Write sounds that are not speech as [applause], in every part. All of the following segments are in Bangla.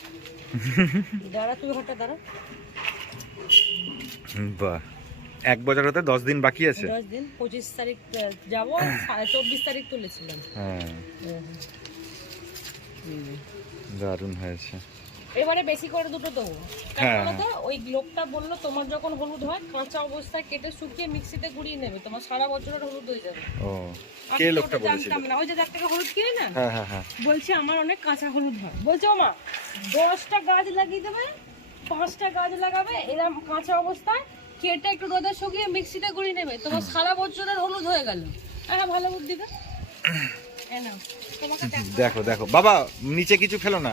[laughs] বাহ। এক বছর হতে দশ দিন বাকি আছে। দশ দিন পঁচিশ তারিখ যাব [coughs] চব্বিশ তারিখ তুলেছিলাম। হ্যাঁ। দারুণ হয়েছে। এবারে বেশি করে দুটো দেবো। হ্যাঁ। তো ওই লোকটা বলল তোমার যখন হলুদ হয় কাঁচা অবস্থায় কেটে শুকিয়ে মিক্সিতে গুঁড়িয়ে নেবে। তোমার সারা বছরের হলুদ হয়ে যাবে। ও কে লোকটা বলেছিল? না। ওই যে যার থেকে হলুদ কিনে না? হ্যাঁ হ্যাঁ হ্যাঁ। বলছে আমার অনেক কাঁচা হলুদ হয়। বলছে ও মা দশটা গাছ লাগিয়ে দেবে পাঁচটা গাছ লাগাবে এরকম কাঁচা অবস্থায় কেটে একটু রোদে শুকিয়ে মিক্সিতে গুঁড়িয়ে নেবে। তোমার সারা বছরের হলুদ হয়ে গেল। হ্যাঁ ভালো বুদ্ধি তো। [sighs] দেখো দেখো। বাবা নিচে কিছু ফেলো না।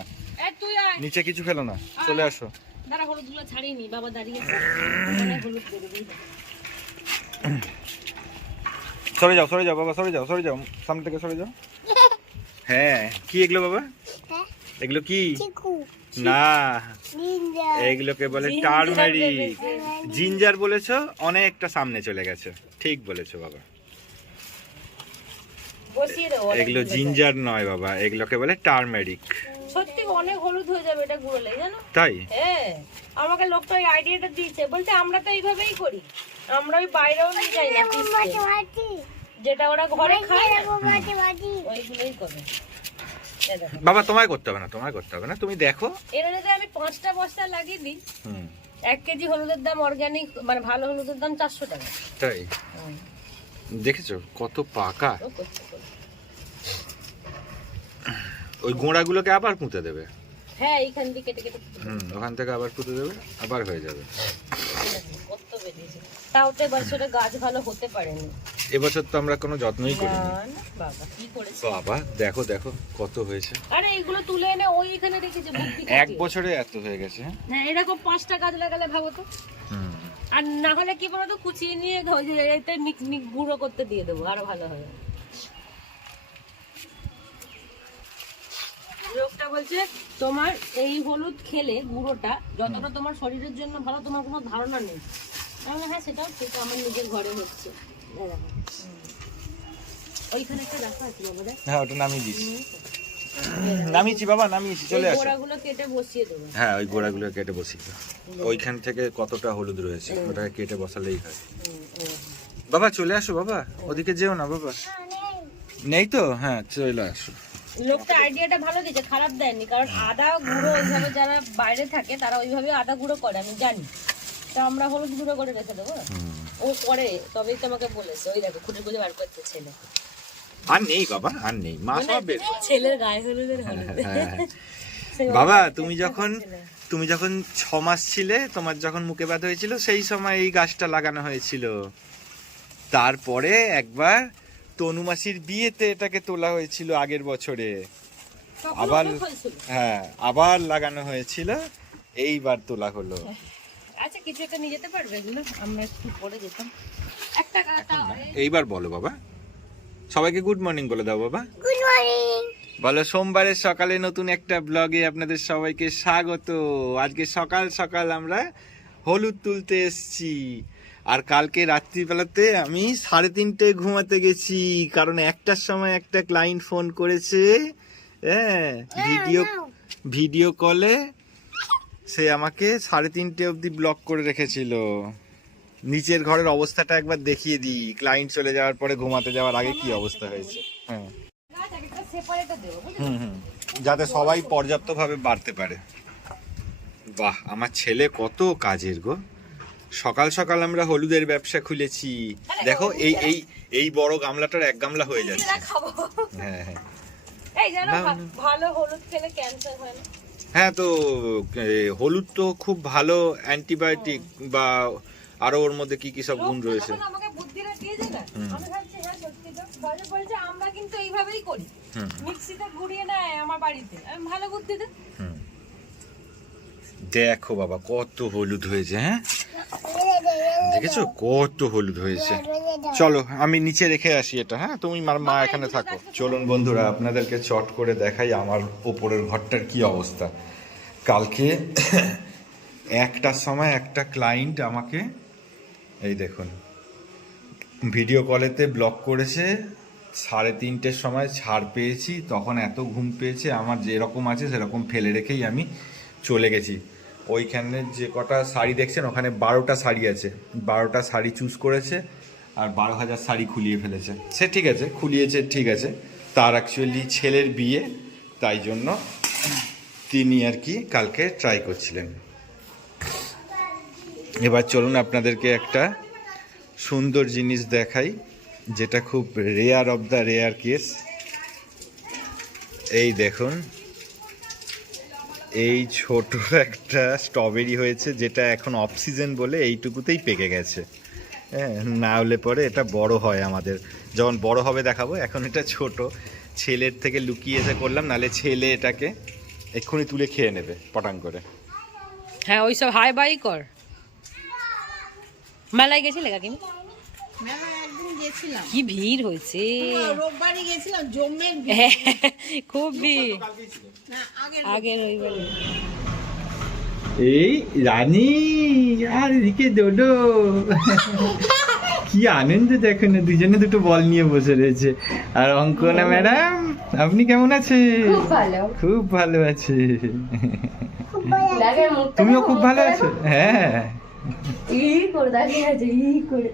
নিচে কিছু ফেলো না। চলে আসো। দাঁড়া হলুদগুলো ছাড়িয়ে নি। বাবা দাঁড়িয়ে হলুদ সরে যাও সরে যাও বাবা সরে যাও সরে যাও। সামনে থেকে সরে যাও। হ্যাঁ কি এগুলো বাবা? এগুলো কি? না। এগুলোকে বলে জিঞ্জার টার্মেরিক জিঞ্জার বলেছ অনেকটা সামনে চলে গেছে। ঠিক বলেছ বাবা। এগুলো জিঞ্জার নয় বাবা এগুলোকে বলে টার্মেরিক। অনেক হলুদ হয়ে যাবে এটা গুঁড়োলে জানো? তাই? হ্যাঁ। আমাকে লোকটা ওই আইডিয়াটা দিয়েছে। বলছে আমরা তো এইভাবেই করি। আমরা ওই বাইরেও নিয়ে যাই না। যেটা ওরা ঘরে খায় না। ওইগুলোই করে। এই বাবা তোমায় করতে হবে না তোমায় করতে হবে না। তুমি দেখো। এর যদি আমি পাঁচটা বস্তা লাগিয়ে দিই হুম। এক কেজি হলুদের দাম অর্গানিক মানে ভালো হলুদের দাম চারশো টাকা। তাই? দেখেছ কত পাকা। ওই গোড়াগুলোকে আবার পুঁতে দেবে। হ্যাঁ এইখান দিয়ে কেটে কেটে হুম ওখান থেকে আবার পুঁতে দেবে আবার হয়ে যাবে। কত বেরিয়েছে। তাও তো বছরে গাছ ভালো হতে পারেনি। এবছর তো আমরা কোনো যত্নই করিনি। বাবা কি করেছে? বাবা দেখো দেখো কত হয়েছে। আরে এগুলো তুলে এনে ওই এখানে রেখেছে এক। বছরে এত হয়ে গেছে। হ্যাঁ? হ্যাঁ এরকম পাঁচটা গাছ লাগালে ভাবো তো। হুম। আর না হলে কি বলতো কুচিয়ে নিয়ে এতে মিক্স মিক্স গুঁড়ো করতে দিয়ে দেবো আরও ভালো হবে লোকটা বলছে তোমার এই হলুদ খেলে গুঁড়োটা যতটা তোমার শরীরের জন্য ভালো তোমার কোনো ধারণা নেই। আমি হ্যাঁ সেটাও ঠিক আমার নিজের ঘরে হচ্ছে। এই দেখো। হুম। ওইখানে একটা রাখা আছে বাবা হ্যাঁ ওটা নামিয়ে দিচ্ছি নামিয়েছি বাবা নামিয়েছি চলে আসো। গোড়াগুলো কেটে বসিয়ে দেবো। হ্যাঁ ওই গোড়াগুলো কেটে বসিয়ে। ওইখান থেকে কতটা হলুদ রয়েছে ওটাকে কেটে বসালেই হয়। বাবা চলে আসো বাবা ওদিকে যেও না বাবা। নেই তো? হ্যাঁ চলে আসো। লোকটা আইডিয়াটা ভালো দিয়েছে খারাপ দেয়নি কারণ আদা গুঁড়ো ওইভাবে যারা বাইরে থাকে তারা ওইভাবে আদা গুঁড়ো করে আমি জানি। তো আমরা হলুদ গুঁড়ো করে রেখে দেবো। ও করে তবেই তো আমাকে বলেছে। ওই দেখো খুঁজে খুঁজে বার করছে ছেলে। আর নেই বাবা আর নেই। মা সব বের ছেলের গায়ে হলুদের হলুদ। হ্যাঁ, হ্যাঁ। সেই বাবা তুমি যখন তুমি যখন ছ মাস ছিলে তোমার যখন মুখে ব্যথা হয়েছিল সেই সময় এই গাছটা লাগানো হয়েছিল। তারপরে একবার তনু মাসির বিয়েতে এটাকে তোলা হয়েছিল আগের বছরে। আবার হ্যাঁ আবার লাগানো হয়েছিল এইবার তোলা হলো। আচ্ছা কিছু একটা নিয়ে যেতে পারবে আমরা একটু পরে যেতাম। একটা একটা এইবার বলো বাবা। সবাইকে গুড মর্নিং বলে দাও বাবা। গুড মর্নিং বলো সোমবারের সকালে নতুন একটা ব্লগে আপনাদের সবাইকে স্বাগত। আজকে সকাল সকাল আমরা হলুদ তুলতে এসেছি। আর কালকে রাত্রিবেলাতে আমি সাড়ে তিনটে ঘুমাতে গেছি কারণ একটার সময় একটা ক্লায়েন্ট ফোন করেছে হ্যাঁ ভিডিও ভিডিও কলে সে আমাকে সাড়ে তিনটে অবধি ব্লক করে রেখেছিল। নিচের ঘরের অবস্থাটা একবার দেখিয়ে দিই ক্লায়েন্ট চলে যাওয়ার পরে ঘুমাতে যাওয়ার আগে কি অবস্থা হয়েছে হ্যাঁ? হুম হুম যাতে সবাই পর্যাপ্তভাবে বাড়তে পারে। বাহ আমার ছেলে কত কাজের গো। সকাল সকাল আমরা হলুদের ব্যবসা খুলেছি। দেখো এই এই এই বড় গামলাটার এক গামলা হয়ে যাচ্ছে। হ্যাঁ হ্যাঁ। এই জানো ভালো হলুদ খেলে ক্যান্সার হয় না? হ্যাঁ তো হলুদ তো খুব ভালো অ্যান্টিবায়োটিক বা আরও ওর মধ্যে কি কি সব গুণ রয়েছে। যখন আমাকে বুদ্ধিটা দিয়েছে না। আমি ভাবছি হ্যাঁ সত্যি তো বাজে বলছে আমরা কিন্তু এইভাবেই করি। হুম। মিক্সিতে গুড়িয়ে নেয় আমার বাড়িতে। আমি ভালো বুদ্ধি দে। হুম। দেখো বাবা কত হলুদ হয়েছে হ্যাঁ? দেখেছ? কত হলুদ হয়েছে। চলো, আমি নিচে রেখে আসি এটা হ্যাঁ? তুমি আমার মা এখানে থাকো। চলুন বন্ধুরা, আপনাদেরকে চট করে দেখাই আমার ওপরের ঘরটার কি অবস্থা। কালকে একটার সময় একটা ক্লায়েন্ট আমাকে, এই দেখুন ভিডিও কলেতে ব্লক করেছে, সাড়ে তিনটের সময় ছাড় পেয়েছি, তখন এত ঘুম পেয়েছে, আমার যেরকম আছে সেরকম ফেলে রেখেই আমি চলে গেছি। ওইখানে যে কটা শাড়ি দেখছেন, ওখানে বারোটা শাড়ি আছে। বারোটা শাড়ি চুজ করেছে আর বারো হাজার শাড়ি খুলিয়ে ফেলেছে। সে ঠিক আছে, খুলিয়েছে, ঠিক আছে। তার অ্যাকচুয়ালি ছেলের বিয়ে, তাই জন্য তিনি আর কি কালকে ট্রাই করছিলেন। এবার চলুন আপনাদেরকে একটা সুন্দর জিনিস দেখাই, যেটা খুব rare of the rare case এই দেখুন এই ছোট একটা স্ট্রবেরি হয়েছে যেটা এখন অফ সিজন বলে এইটুকুতেই পেকে গেছে। হ্যাঁ না হলে পরে এটা বড় হয় আমাদের। যখন বড় হবে দেখাবো এখন এটা ছোট। ছেলের থেকে লুকিয়ে এসে করলাম নালে ছেলে এটাকে এক্ষুনি তুলে খেয়ে নেবে পটাং করে। হ্যাঁ ওইসব হাই বাই কর। মেলায় গেছিলে কাকিমা? গেছিলাম কি ভিড় হয়েছে? রোববারই গেছিলাম জমের হ্যাঁ, খুব ভিড়। আগে রবিবারে। এই রানী আর এদিকে দোডো কি আনন্দ দেখো না দুজনে দুটো বল নিয়ে বসে রয়েছে। আর অঙ্কনা ম্যাডাম আপনি কেমন আছেন? খুব ভালো। আছে। তুমিও খুব ভালো আছো? হ্যাঁ। ই করে আছে ই করে।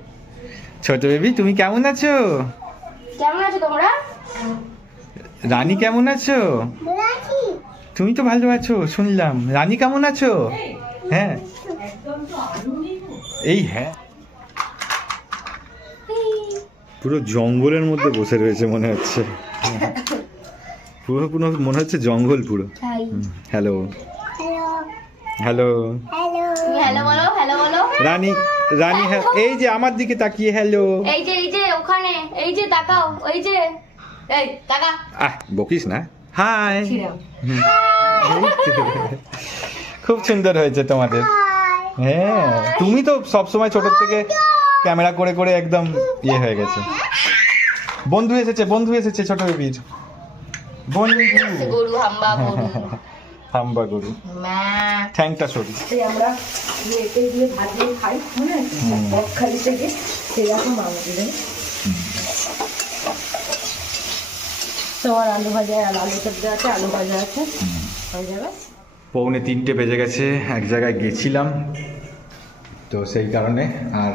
ছোট বেবি তুমি কেমন আছো? কেমন আছো তোমরা? রানী কেমন আছো? তুমি তো ভালো আছো শুনলাম। রানী কেমন আছো? হ্যাঁ। এই হ্যাঁ। পুরো জঙ্গলের মধ্যে বসে রয়েছে মনে হচ্ছে। পুরো পুরো মনে হচ্ছে জঙ্গল পুরো। হ্যালো। হ্যালো। হ্যালো বলো হ্যালো বলো। রানী। রানী হ্যাঁ এই যে আমার দিকে তাকিয়ে হ্যালো এই যে এই যে ওখানে এই যে তাকাও ওই যে। এই তাকা। আহ বকিস না। হাই খুব সুন্দর হয়েছে তোমাদের। হ্যাঁ তুমি তো সব সময় ছোট থেকে ক্যামেরা করে করে একদম ইয়ে হয়ে গেছে। বন্ধু এসেছে বন্ধু এসেছে ছোট বেবির। বন্ধু। গরু। [laughs] হাম্বা গরু। ঠ্যাংটা সরু। আমরা এতে দিয়ে ভাত দিয়ে খাই মনে আছে বকখালি থেকে সেরকম আমাদের। তোমার আলু ভাজা আর আলু সবজি আছে আলু ভাজা আছে। হয়ে যাবে পৌনে তিনটে বেজে গেছে এক জায়গায় গেছিলাম। তো সেই কারণে আর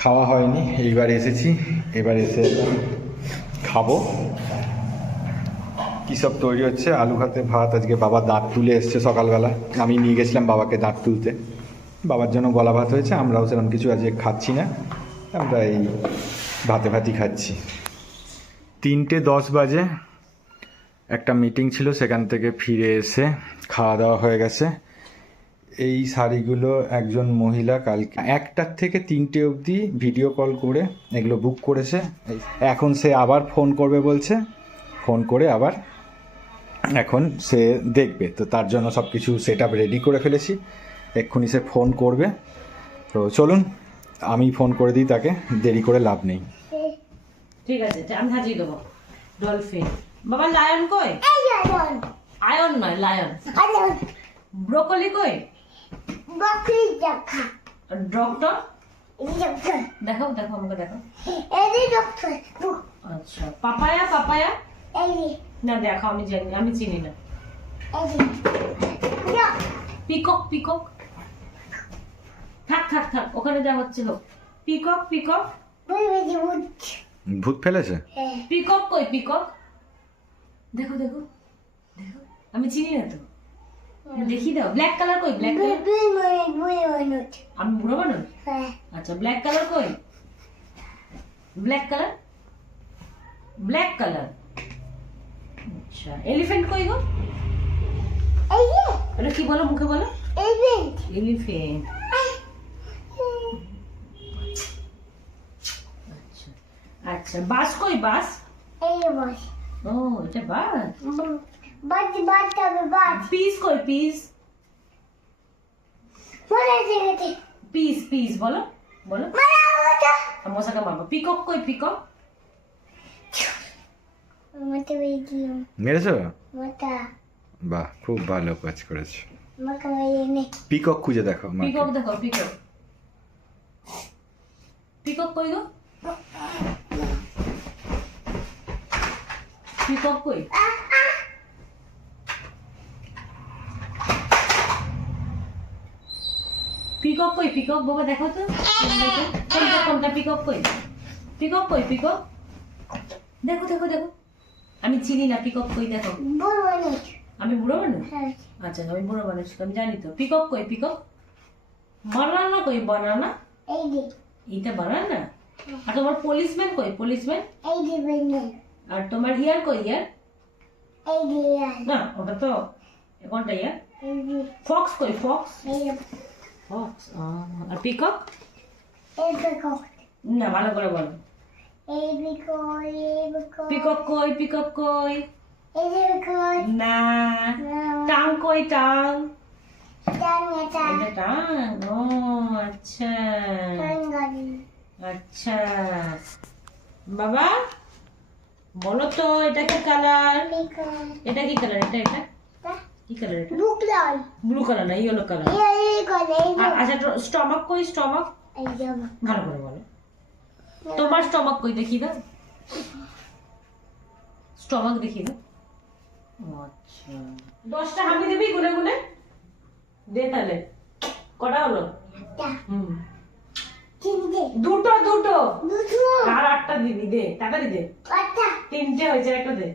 খাওয়া হয়নি। এইবার এসেছি এবার এসে খাব। কী সব তৈরি হচ্ছে? আলু ভাতে ভাত, আজকে বাবা দাঁত তুলে এসছে সকালবেলা। আমি নিয়ে গেছিলাম বাবাকে দাঁত তুলতে। বাবার জন্য গলা ভাত হয়েছে, আমরাও সেরকম কিছু আজকে খাচ্ছি না। আমরা এই ভাতে ভাতই খাচ্ছি। তিনটে দশ বাজে। একটা মিটিং ছিল, সেখান থেকে ফিরে এসে খাওয়া দাওয়া হয়ে গেছে। এই শাড়িগুলো একজন মহিলা কালকে একটার থেকে তিনটে অবধি ভিডিও কল করে এগুলো বুক করেছে। এখন সে আবার ফোন করবে বলছে। ফোন করে আবার এখন সে দেখবে তো তার জন্য সব কিছু সেট আপ রেডি করে ফেলেছি। এক্ষুনি সে ফোন করবে। তো চলুন আমি ফোন করে দিই তাকে দেরি করে লাভ নেই। ঠিক আছে আমি সাজিয়ে দেবো ডলফিন বাবা লায়ন কই? আয়ন নয় লায়ন ব্রোকলি কই? ডক্টর দেখো। দেখো আমাকে দেখো আচ্ছা পাপায়া পাপায়া? না দেখো আমি জানি আমি চিনি না। Peacock peacock. থাক থাক থাক ওখানে যা হচ্ছে হোক। Peacock peacock. ভূত ফেলেছে? পিকক কই পিকক? দেখো দেখো দেখো। আমি চিনি না তো। দেখি দাও ব্ল্যাক কালার কই ব্ল্যাক কালার আমি বুড়ো মানুষ? আচ্ছা ব্ল্যাক কালার কই? ব্ল্যাক কালার ব্ল্যাক কালার আচ্ছা এলিফ্যান্ট কই গো? এটা কি বলো মুখে বলো? এলিফ্যান্ট আচ্ছা আচ্ছা বাস কই বাস? ও এটা বাস? পিস কই পিস পিস পিস বলো বলো। মশাকে মারবো। পিকক কই পিকক মেরেছো? বাহ খুব ভালো কাজ করেছ। পিকক খুঁজে দেখো পিকক দেখো পিকক। পিকক কই গো? পিকক কই? পিকক কই? পিকক বাবা দেখো তো। কোনটা কোনটা পিকক কই? পিকক কই পিকক? দেখো দেখো দেখো। আমি চিনি না পিক আপ কই দেখো? আমি বুড়ো মানুষ? আচ্ছা আমি বুড়ো মানুষ আমি জানি তো। পিক আপ কই পিকক বানানা কই বানানা এইটা বানানা আর তোমার পুলিশম্যান কই পুলিশম্যান আর তোমার ইয়ার কই ইয়ার না ওটা তো কোনটা ইয়ার ফক্স কই ফক্স ফক্স আর পিকক না ভালো করে বলো। পিকক কই পিকক কই না টাং কই টাং টাং ও আচ্ছা আচ্ছা বাবা বলো তো এটা কি কালার এটা কি কালার এটা এটা কি কালার এটা ব্লু কালার না ইয়েলো কালার আচ্ছা স্টমাক কই স্টমাক ভালো করে তোমার স্টমাক কই দেখি দাও স্টমাক দেখি দাও আচ্ছা। দশটা হামি দিবি গুনে গুনে? দে তাহলে। কটা হলো? হুম। দুটো দুটো। আর আটটা দিবি দে তাড়াতাড়ি দে। তিনটে হয়েছে একটা দে।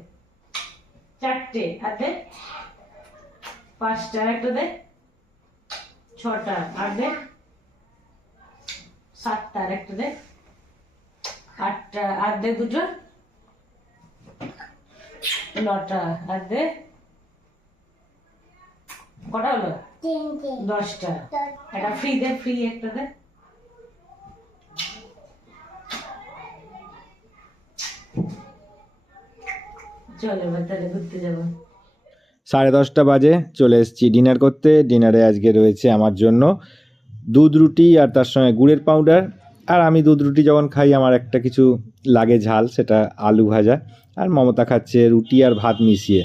চারটে আর দে। পাঁচটা আর একটা দে। ছটা আর দে। সাতটা আর একটা দে। আটটা আর দে দুটো? নটা আর দে কটা হলো? দশটা। একটা ফ্রি দে ফ্রি একটা দে। সাড়ে দশটা বাজে চলে এসেছি ডিনার করতে। ডিনারে আজকে রয়েছে আমার জন্য দুধ রুটি আর তার সঙ্গে গুড়ের পাউডার আর আমি দুধ রুটি যখন খাই, আমার একটা কিছু লাগে ঝাল, সেটা আলু ভাজা আর মমতা খাচ্ছে রুটি আর ভাত মিশিয়ে।